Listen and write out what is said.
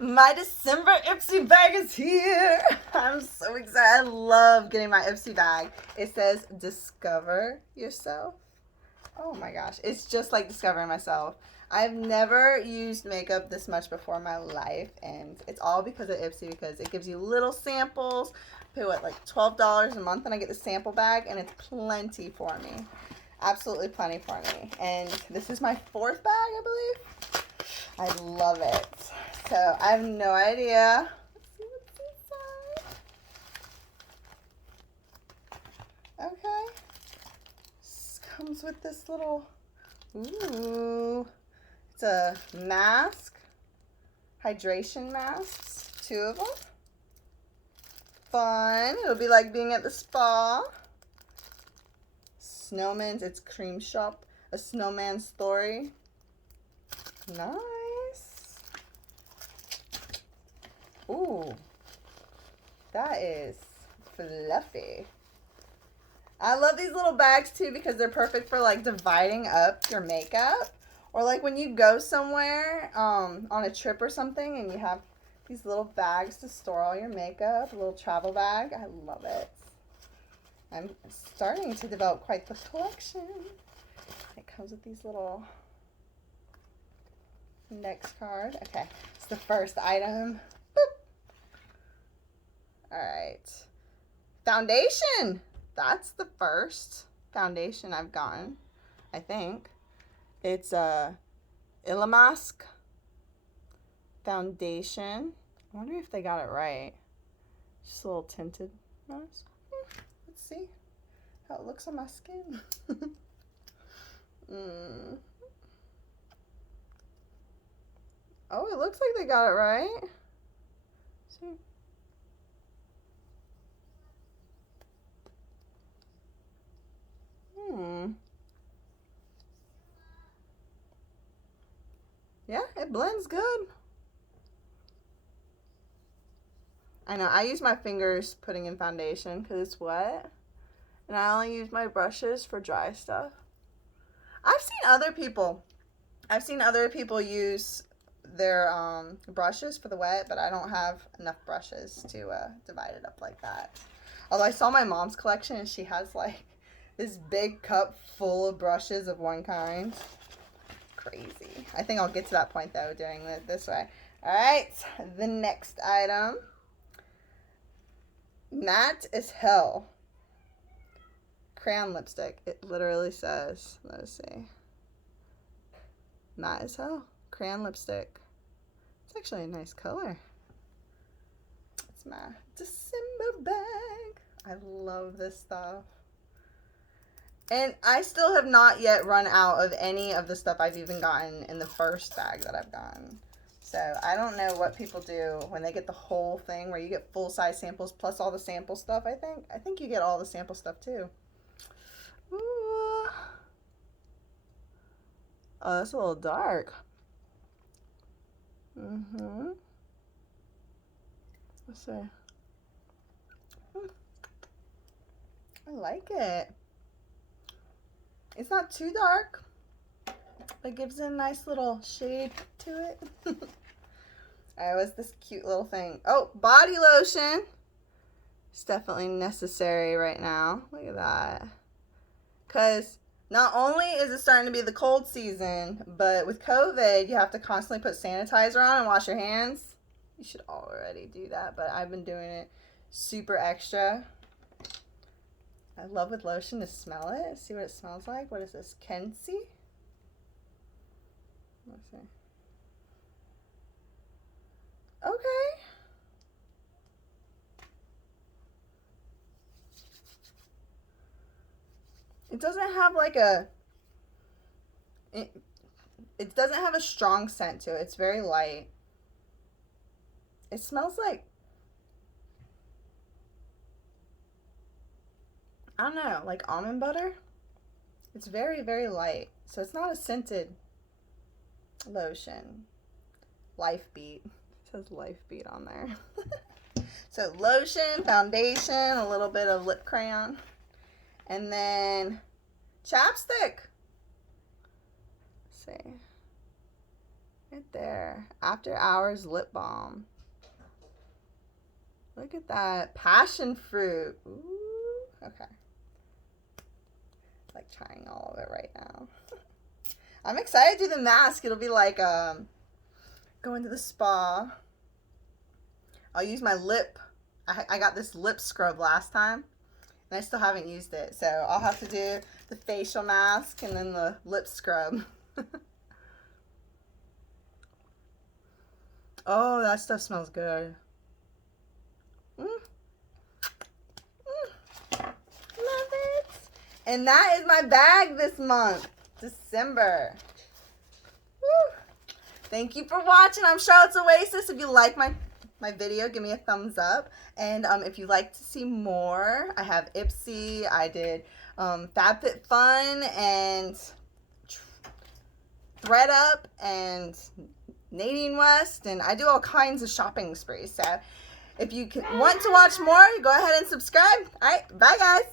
My December Ipsy bag is here. I'm so excited. I love getting my Ipsy bag. It says discover yourself. Oh my gosh. It's just like discovering myself. I've never used makeup this much before in my life, and it's all because of Ipsy, because it gives you little samples. I pay what, like $12 a month, and I get the sample bag, and it's plenty for me. Absolutely plenty for me. And this is my fourth bag, I believe. I love it. So I have no idea. Let's see what's inside. Okay. This comes with this little, ooh, it's a mask, hydration masks, 2 of them. Fun. It'll be like being at the spa. Snowman's, it's cream shop, a snowman story. Nice. Ooh, that is fluffy. I love these little bags too because they're perfect for like dividing up your makeup, or like when you go somewhere on a trip or something and you have these little bags to store all your makeup, a little travel bag. I love it. I'm starting to develop quite the collection. It comes with these little index card. Okay, it's the first item. Boop. All right, foundation. That's the first foundation I've gotten, I think. It's a Ilamask foundation. I wonder if they got it right. Just a little tinted mask. Let's see how it looks on my skin. Oh, it looks like they got it right. See? Yeah, it blends good. I know, I use my fingers putting in foundation because it's wet. And I only use my brushes for dry stuff. I've seen other people. I've seen other people use their brushes for the wet, but I don't have enough brushes to divide it up like that. Although I saw my mom's collection and she has like this big cup full of brushes of one kind. Crazy. I think I'll get to that point though doing it this way. All right, the next item. Matte as hell. Crayon lipstick. It literally says, let's see. Matte as hell. Crayon lipstick. It's actually a nice color. It's my December bag. I love this stuff. And I still have not yet run out of any of the stuff I've even gotten in the first bag that I've gotten. So I don't know what people do when they get the whole thing where you get full-size samples plus all the sample stuff. I think you get all the sample stuff too. Ooh. Oh, that's a little dark. Let's see. I like it. It's not too dark, but it gives it a nice little shade to it. Alright, what's this cute little thing? Oh, body lotion. It's definitely necessary right now. Look at that. Because not only is it starting to be the cold season, but with COVID, you have to constantly put sanitizer on and wash your hands. You should already do that, but I've been doing it super extra. I love with lotion to smell it. See what it smells like. What is this? Kenzie? Let's see. Okay. It doesn't have like it doesn't have a strong scent to it. It's very light. It smells like, I don't know, like almond butter. It's very, very light. So it's not a scented lotion. Life Beat. It says Life Beat on there. So lotion, foundation, a little bit of lip crayon, and then chapstick. Let's see. Right there. After Hours lip balm. Look at that. Passion fruit. Ooh. Okay. Like trying all of it right now. I'm excited to do the mask. It'll be like going to the spa. I'll use my lip. I got this lip scrub last time, and I still haven't used it. So I'll have to do the facial mask and then the lip scrub. Oh, that stuff smells good. Love it. And that is my bag this month, December. Woo. Thank you for watching. I'm Charlotte's Oasis. If you like my video, give me a thumbs up. And if you'd like to see more, I have Ipsy. I did FabFitFun and ThreadUp and Nadine West, and I do all kinds of shopping sprees. So if you want to watch more, go ahead and subscribe. All right, bye guys.